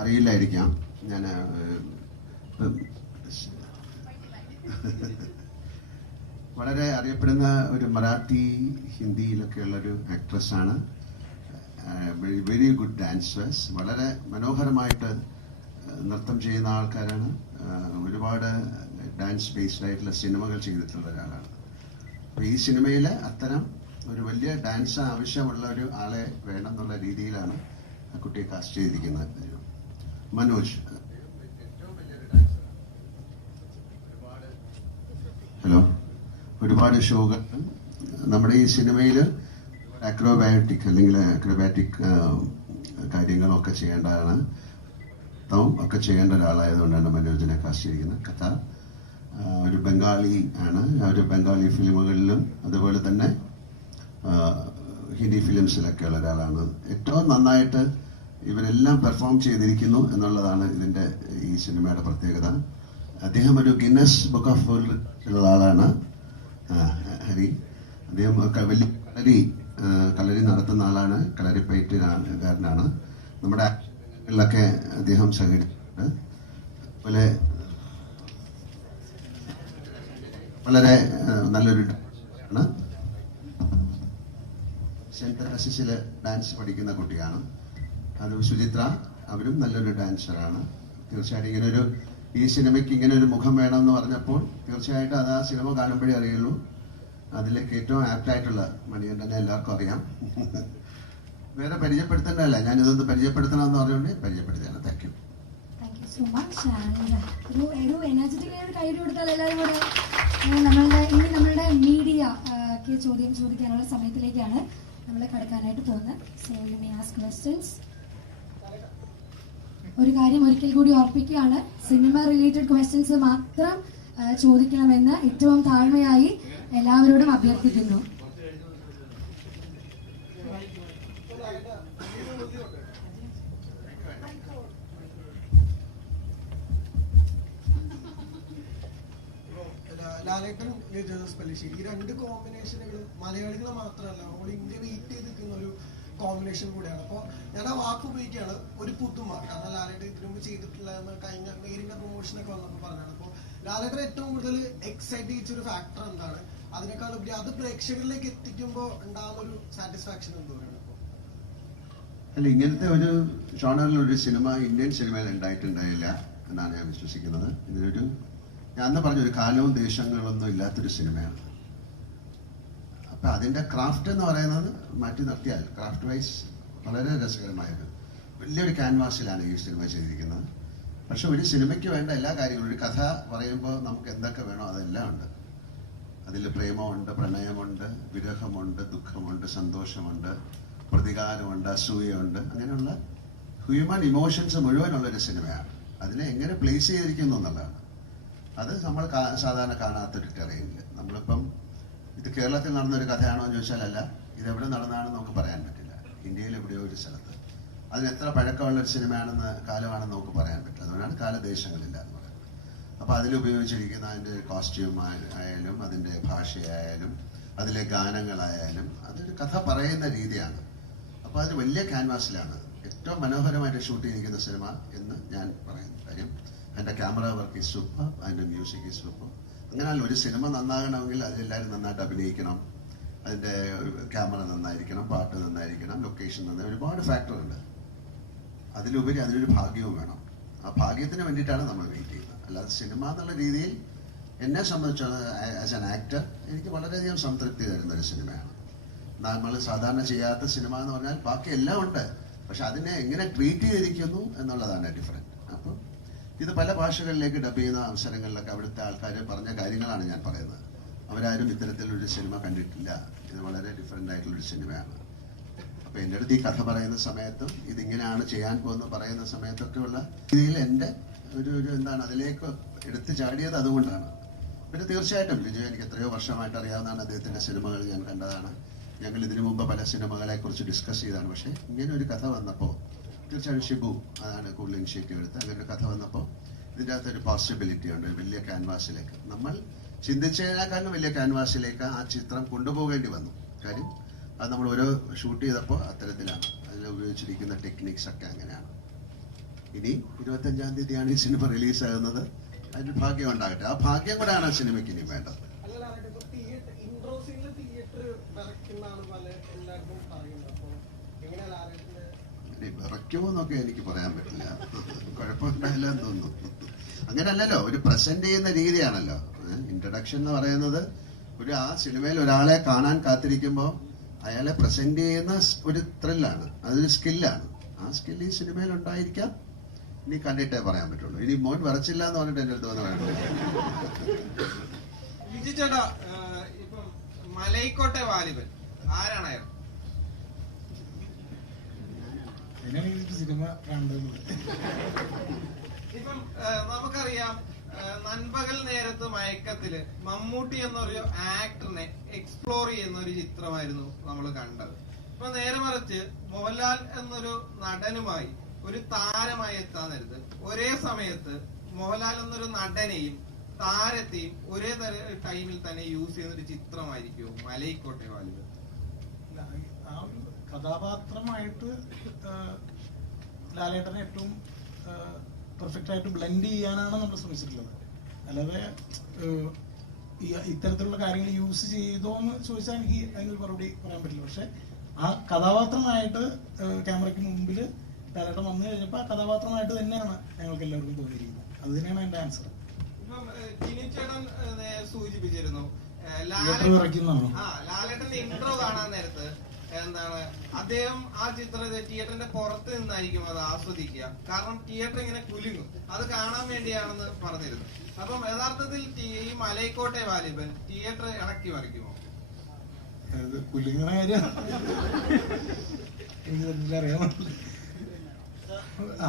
അറിയില്ലായിരിക്കാം. ഞാൻ വളരെ അറിയപ്പെടുന്ന ഒരു മറാത്തി ഹിന്ദിയിലൊക്കെയുള്ളൊരു ആക്ട്രസ്സാണ്. വെരി ഗുഡ് ഡാൻസേഴ്സ്, വളരെ മനോഹരമായിട്ട് നൃത്തം ചെയ്യുന്ന ആൾക്കാരാണ്. ഒരുപാട് ഡാൻസ് ബേസ്ഡ് ആയിട്ടുള്ള സിനിമകൾ ചെയ്തിട്ടുള്ള ഒരാളാണ്. അപ്പോൾ ഈ സിനിമയിൽ അത്തരം ഒരു വലിയ ഡാൻസ് ആവശ്യമുള്ള ഒരു ആളെ വേണം എന്നുള്ള രീതിയിലാണ് ആ കുട്ടിയെ കാസ്റ്റ് ചെയ്തിരിക്കുന്നത്. മനോജ് ഹലോ, ഒരുപാട് ഷോകൾ നമ്മുടെ ഈ സിനിമയിൽ അക്രോബാറ്റിക് അല്ലെങ്കിൽ അക്രോബാറ്റിക് കാര്യങ്ങളൊക്കെ ചെയ്യേണ്ടതാണ്. ഒക്കെ ചെയ്യേണ്ട ഒരാളായതുകൊണ്ടാണ് മനോജിനെ കാസ്റ്റ് ചെയ്തിരിക്കുന്നത്. കഥ ഒരു ബംഗാളി ആണ്. ഒരു ബംഗാളി ഫിലിമുകളിലും അതുപോലെ തന്നെ ഹിന്ദി ഫിലിംസിലൊക്കെ ഉള്ള ഒരാളാണ്. ഏറ്റവും നന്നായിട്ട് ഇവരെല്ലാം പെർഫോം ചെയ്തിരിക്കുന്നു എന്നുള്ളതാണ് ഇതിൻ്റെ ഈ സിനിമയുടെ പ്രത്യേകത. അദ്ദേഹം ഒരു ഗിന്നസ് ബുക്ക് ഓഫ് വേൾഡ് ഉള്ള ആളാണ് ഹരി. അദ്ദേഹം വലിയ കളരി നടത്തുന്ന ആളാണ്. കളരിപ്പയറ്റുകാരനാണ്. നമ്മുടെ ആക്ടറിലൊക്കെ അദ്ദേഹം സഹകരിച്ചിട്ടുണ്ട്. അതുപോലെ വളരെ നല്ലൊരു ആണ്. സെന്റ് തെരേസസിലെ ഡാൻസ് പഠിക്കുന്ന കുട്ടിയാണ്. അത് സുചിത്ര, അവരും നല്ലൊരു ഡാൻസറാണ്. തീർച്ചയായിട്ടും ഈ സിനിമയ്ക്ക് ഇങ്ങനെ ഒരു മുഖം വേണമെന്ന് പറഞ്ഞപ്പോൾ തീർച്ചയായിട്ടും അത് ആ സിനിമ കാണുമ്പോഴേ അറിയുള്ളൂ. അതിലേക്ക് ഏറ്റവും ആപ്റ്റായിട്ടുള്ള മണികണ്ഠനെ എല്ലാവർക്കും അറിയാം. വേറെ പരിചയപ്പെടുത്തേണ്ടതല്ല, ഞാനിതൊന്ന് പരിചയപ്പെടുത്തണമെന്ന് പറഞ്ഞുകൊണ്ട് പരിചയപ്പെടുത്തിയാണ്. Thank you so much. ഒരു എനർജറ്റിക് ആയ ഒരു കൈ കൊടുത്താൽ എല്ലാവരും കൂടെ നമ്മളുടെ മീഡിയ ചോദ്യം ചോദിക്കാനുള്ള സമയത്തിലേക്കാണ് നമ്മൾ കടക്കാനായിട്ട് പോകുന്നത്. So you may ask questions. ഒരു കാര്യം ഒരിക്കൽ കൂടി ഓർപ്പിക്കുകയാണ്, സിനിമ റിലേറ്റഡ് ക്വസ്റ്റ്യൻസ് മാത്രം ചോദിക്കണമെന്ന് ഏറ്റവും താഴ്മയായി എല്ലാവരോടും അഭ്യർത്ഥിക്കുന്നു. ലാലേട്ടൻ പല്ലിശ്ശേരി, ഈ രണ്ട് കോമ്പിനേഷനുകൾ മലയാളികൾ മാത്രമല്ല നമ്മൾ ഇന്ത്യ വെയിറ്റ് ചെയ്ത് നിൽക്കുന്ന ഒരു കോമ്പിനേഷൻ കൂടെയാണ്. അപ്പോൾ ഞാൻ ആ വാക്ക് ഉപയോഗിക്കുകയാണ്, ഒരു പുതുമ. കാരണം ലാലേട്ടൻ ഇതിനു മുമ്പ് ചെയ്തിട്ടില്ല എന്ന് കഴിഞ്ഞ നേരിന്റെ പ്രൊമോഷനൊക്കെ വന്നപ്പോൾ പറഞ്ഞാണ്. അപ്പോൾ ലാലേട്ടൻ ഏറ്റവും കൂടുതൽ എക്സൈറ്റ് ചെയ്യിച്ചൊരു ഫാക്ടർ എന്താണ്? അതിനേക്കാൾ ഉപരി അത് പ്രേക്ഷകരിലേക്ക് എത്തിക്കുമ്പോൾ ഉണ്ടാകുന്ന ഒരു സാറ്റിസ്ഫാക്ഷൻ എന്തോരാണ്? അല്ല, ഇങ്ങനത്തെ ഒരു ജോണറിലൊരു സിനിമ ഇന്ത്യൻ സിനിമയിൽ ഉണ്ടായിട്ടുണ്ടായില്ല എന്നാണ് ഞാൻ വിശ്വസിക്കുന്നത്. ഇതിനൊരു ഞാൻ അന്ന് പറഞ്ഞൊരു കാലവും ദേശങ്ങളൊന്നും ഇല്ലാത്തൊരു സിനിമയാണ്. അപ്പം അതിൻ്റെ ക്രാഫ്റ്റ് എന്ന് പറയുന്നത് മാറ്റി നിർത്തിയാൽ ക്രാഫ്റ്റ് വൈസ് വളരെ രസകരമായത് വലിയൊരു ക്യാൻവാസിലാണ് ഈ സിനിമ ചെയ്തിരിക്കുന്നത്. പക്ഷെ ഒരു സിനിമയ്ക്ക് വേണ്ട എല്ലാ കാര്യങ്ങളും, ഒരു കഥ പറയുമ്പോൾ നമുക്ക് എന്തൊക്കെ വേണോ അതെല്ലാം ഉണ്ട്. അതിൽ പ്രേമമുണ്ട്, പ്രണയമുണ്ട്, വിരഹമുണ്ട്, ദുഃഖമുണ്ട്, സന്തോഷമുണ്ട്, പ്രതികാരമുണ്ട്, അസൂയയുണ്ട്. അങ്ങനെയുള്ള ഹ്യൂമൻ ഇമോഷൻസ് മുഴുവനുള്ളൊരു സിനിമയാണ്. അതിനെ എങ്ങനെ പ്ലേസ് ചെയ്തിരിക്കുന്നു എന്നുള്ളതാണ്. അത് നമ്മൾ സാധാരണ കാണാത്തൊരു ടെറൈനിൽ. നമ്മളിപ്പം ഇത് കേരളത്തിൽ നടന്നൊരു കഥയാണോ എന്ന് ചോദിച്ചാൽ അല്ല, ഇതെവിടെ നടന്നതാണെന്ന് നമുക്ക് പറയാൻ പറ്റില്ല. ഇന്ത്യയിൽ എവിടെയോ ഒരു സ്ഥലത്ത് അതിന് എത്ര പഴക്കമുള്ള ഒരു സിനിമയാണെന്ന് കാലമാണെന്ന് നമുക്ക് പറയാൻ പറ്റില്ല. അതുകൊണ്ടാണ് കാലദേശങ്ങളില്ല എന്ന് പറയുന്നത്. അപ്പോൾ അതിലുപയോഗിച്ചിരിക്കുന്ന അതിൻ്റെ കോസ്റ്റ്യൂം ആയാലും അതിൻ്റെ ഭാഷയായാലും അതിലെ ഗാനങ്ങളായാലും അതൊരു കഥ പറയുന്ന രീതിയാണ്. അപ്പോൾ അതൊരു വലിയ ക്യാൻവാസിലാണ് ഏറ്റവും മനോഹരമായിട്ട് ഷൂട്ട് ചെയ്തിരിക്കുന്ന സിനിമ എന്ന് ഞാൻ പറയുന്നു. കാര്യം അതിൻ്റെ ക്യാമറ വർക്ക് ഈസ് സൂപ്പർ, അതിൻ്റെ മ്യൂസിക് ഈസ് സൂപ്പർ. അങ്ങനെയല്ല, ഒരു സിനിമ നന്നാകണമെങ്കിൽ അതിലെല്ലാവരും നന്നായിട്ട് അഭിനയിക്കണം, അതിൻ്റെ ക്യാമറ നന്നായിരിക്കണം, പാട്ട് നന്നായിരിക്കണം, ലൊക്കേഷൻ നന്നായി, ഒരുപാട് ഫാക്ടറുണ്ട്. അതിലുപരി അതിനൊരു ഭാഗ്യവും വേണം. ആ ഭാഗ്യത്തിന് വേണ്ടിയിട്ടാണ് നമ്മൾ വെയിറ്റ് ചെയ്യുന്നത്. അല്ലാതെ സിനിമ എന്നുള്ള രീതിയിൽ എന്നെ സംബന്ധിച്ചുള്ള ആസ് ആൻ ആക്ടർ എനിക്ക് വളരെയധികം സംതൃപ്തി തരുന്ന ഒരു സിനിമയാണ്. നമ്മൾ സാധാരണ ചെയ്യാത്ത സിനിമ എന്ന് പറഞ്ഞാൽ ബാക്കി എല്ലാം ഉണ്ട്, പക്ഷെ അതിനെ എങ്ങനെ ട്രീറ്റ് ചെയ്തിരിക്കുന്നു എന്നുള്ളതാണ് ഡിഫറൻറ്റ്. അപ്പം ഇത് പല ഭാഷകളിലേക്ക് ഡബ് ചെയ്യുന്ന അവസരങ്ങളിലൊക്കെ അവിടുത്തെ ആൾക്കാർ പറഞ്ഞ കാര്യങ്ങളാണ് ഞാൻ പറയുന്നത്. അവരാരും ഇത്തരത്തിലൊരു സിനിമ കണ്ടിട്ടില്ല, ഇത് വളരെ ഡിഫറെൻ്റ് ആയിട്ടുള്ളൊരു സിനിമയാണ്. അപ്പോൾ എൻ്റെ അടുത്ത് ഈ കഥ പറയുന്ന സമയത്തും ഇതിങ്ങനെയാണ് ചെയ്യാൻ പോകുന്നത് പറയുന്ന സമയത്തൊക്കെ ഉള്ള രീതിയിൽ എൻ്റെ ഒരു എന്താണ് അതിലേക്ക് എടുത്തു ചാടിയത് അതുകൊണ്ടാണ്. പിന്നെ തീർച്ചയായിട്ടും ലിജോ എനിക്ക് എത്രയോ വർഷമായിട്ട് അറിയാവുന്നതാണ്. അദ്ദേഹത്തിൻ്റെ സിനിമകൾ ഞാൻ കണ്ടതാണ്. ഞങ്ങൾ ഇതിനു മുമ്പ് പല സിനിമകളെക്കുറിച്ച് ഡിസ്കസ് ചെയ്തതാണ്. പക്ഷേ ഇങ്ങനെ ഒരു കഥ വന്നപ്പോൾ തീർച്ചയായും ഷിബു അതാണ് കൂടുതൽ ഇനിഷ്യേറ്റീവ് എടുത്ത് അങ്ങനെ ഒരു കഥ വന്നപ്പോൾ ഇതിൻ്റെ അകത്തൊരു പോസിബിലിറ്റി ഉണ്ട്. വലിയ ക്യാൻവാസിലേക്ക് നമ്മൾ ചിന്തിച്ചതിനേക്കാളും വലിയ ക്യാൻവാസിലേക്ക് ആ ചിത്രം കൊണ്ടുപോകേണ്ടി വന്നു. കാര്യം അത് നമ്മൾ ഓരോ ഷൂട്ട് ചെയ്തപ്പോൾ അത്തരത്തിലാണ്. അതിൽ ഉപയോഗിച്ചിരിക്കുന്ന ടെക്നിക്സ് ഒക്കെ അങ്ങനെയാണ്. ഇനി 25-ാം തീയതിയാണ് ഈ സിനിമ റിലീസാകുന്നത്. അതിന് ഭാഗ്യം ഉണ്ടാകട്ടെ. ആ ഭാഗ്യം കൂടെയാണ് ആ സിനിമയ്ക്ക് ഇനി വേണ്ടത്. അല്ല ലാലേട്ടാ, ഇപ്പൊ ഇൻട്രോ സീനിൽ തിയേറ്റർ വിറയ്ക്കുന്നതാണ് എല്ലാവർക്കും പറയുന്നത്. അപ്പൊ എങ്ങനെയാ ലാലേട്ടന്റെ ഇനി വിറയ്ക്കുമോ എന്നൊക്കെ എനിക്ക് പറയാൻ പറ്റില്ല. കുഴപ്പമുണ്ടായില്ല എന്ന് തോന്നുന്നു. അങ്ങനെയല്ലല്ലോ, ഒരു പ്രസന്റ് ചെയ്യുന്ന രീതിയാണല്ലോ. ഇൻട്രഡക്ഷൻ എന്ന് പറയുന്നത് ആ സിനിമയിൽ ഒരാളെ കാണാൻ കാത്തിരിക്കുമ്പോൾ അയാളെ പ്രസന്റ് ചെയ്യുന്ന ഒരു ത്രില്ലാണ്, അതൊരു സ്കില്ലാണ്. ആ സ്കിൽ ഈ സിനിമയിൽ ഉണ്ടായിരിക്കാം. ഇനി കണ്ടിട്ടേ പറയാൻ പറ്റുള്ളൂ. ഇനി മോൻ വരച്ചില്ല എന്ന് പറഞ്ഞിട്ട് എൻ്റെ അടുത്ത് വന്ന് വേണം. വിജി ചേട്ടാ, ഇപ്പം മലൈക്കോട്ടെ വാലിബൻ ആരാണ് അയാൾ? സിനിമ കണ്ടത് ഇപ്പം നമുക്കറിയാം, നൻപകൽ നേരത്ത് മയക്കത്തില് മമ്മൂട്ടി എന്നൊരു ആക്ടറിനെ എക്സ്പ്ലോർ ചെയ്യുന്ന ഒരു ചിത്രമായിരുന്നു നമ്മൾ കണ്ടത്. ഇപ്പൊ നേരെ മറിച്ച് മോഹൻലാൽ എന്നൊരു നടനുമായി ഒരു താരമായി എത്താൻ നേരത്ത് ഒരേ സമയത്ത് മോഹൻലാൽ എന്നൊരു നടനെയും താരത്തെയും ഒരേ ടൈമിൽ തന്നെ യൂസ് ചെയ്യുന്ന ഒരു ചിത്രമായിരിക്കും മലൈക്കോട്ടെ വാലിബൻ. ആ ഒരു കഥാപാത്രമായിട്ട് ലാലേട്ടനെ ഏറ്റവും പെർഫെക്റ്റ് ആയിട്ട് ബ്ലെൻഡ് ചെയ്യാനാണ് നമ്മൾ ശ്രമിച്ചിട്ടുള്ളത്. അല്ലാതെ ഇത്തരത്തിലുള്ള കാര്യങ്ങൾ യൂസ് ചെയ്തോ എന്ന് ചോദിച്ചാൽ എനിക്ക് അതിനൊരു മറുപടി പറയാൻ പറ്റില്ല. പക്ഷെ ആ കഥാപാത്രമായിട്ട് ക്യാമറയ്ക്ക് മുമ്പിൽ ലാലേട്ടൻ വന്നു കഴിഞ്ഞപ്പോൾ ആ കഥാപാത്രമായിട്ട് തന്നെയാണ് ഞങ്ങൾക്ക് എല്ലാവർക്കും തോന്നിയിരിക്കുന്നത്. അത് തന്നെയാണ് എന്റെ ആൻസർ. ഇപ്പം ജിനിച്ചേട്ടൻ സൂചിപ്പിച്ചിരുന്നു ലാലേട്ടന്റെ ഇൻട്രോ കാണാൻ നേരത്ത് എന്താണ് അദ്ദേഹം ആ ചിത്രം തിയേറ്ററിന്റെ പുറത്ത് നിന്നായിരിക്കും അത് ആസ്വദിക്കുക. കാരണം തിയേറ്റർ ഇങ്ങനെ കുലുങ്ങും, അത് കാണാൻ വേണ്ടിയാണെന്ന് പറഞ്ഞിരുന്നു. അപ്പം യഥാർത്ഥത്തിൽ ഈ മലൈക്കോട്ടെ വാലിബൻ തിയേറ്റർ ഇളക്കി മറിക്കുമോ? കുലുങ്ങണ കാര്യം എനിക്ക് അറിയാമോ? ആ